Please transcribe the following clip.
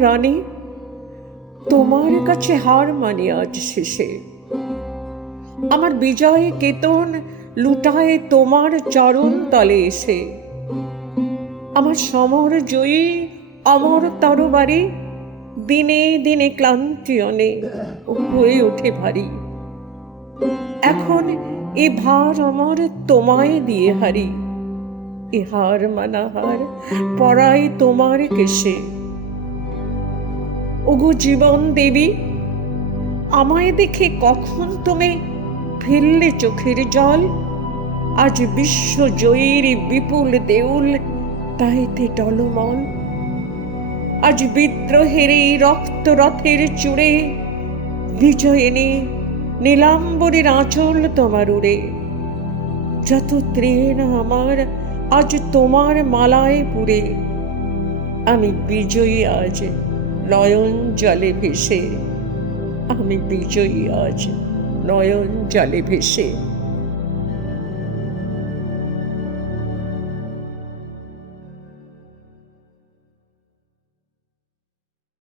রানী, তোমার কাছে হার মানি আজ শেষে। আমার বিজয় কেতন লুটায় তোমার চরণ তলে এসে। আমার সমর জয়ী অমর তরবারি দিনে দিনে ক্লান্তি অনে হয়ে ওঠে ভারী। এখন এ ভার আমার তোমায় দিয়ে হারি, এ হার মানা হার পরাই তোমার কেশে। ওগো জীবন দেবী, আমায় দেখে কখন তুমি ফেললে চোখের জল? আজ বিশ্বজয়ীর বিপুল দেউল তাইতে টলমল। আজ বিদ্রোহের এই রক্ত রথের চূড়ে বিজয়িনী নীলাম্বরীর আঁচল তোমার উড়ে। যত তৃণ আমার আজ তোমার মালায় পুরে, আমি বিজয়ী আজ নয়ন জলে ভেসে। আমি বিজয়ী আজ নয়ন জলে ভেসে।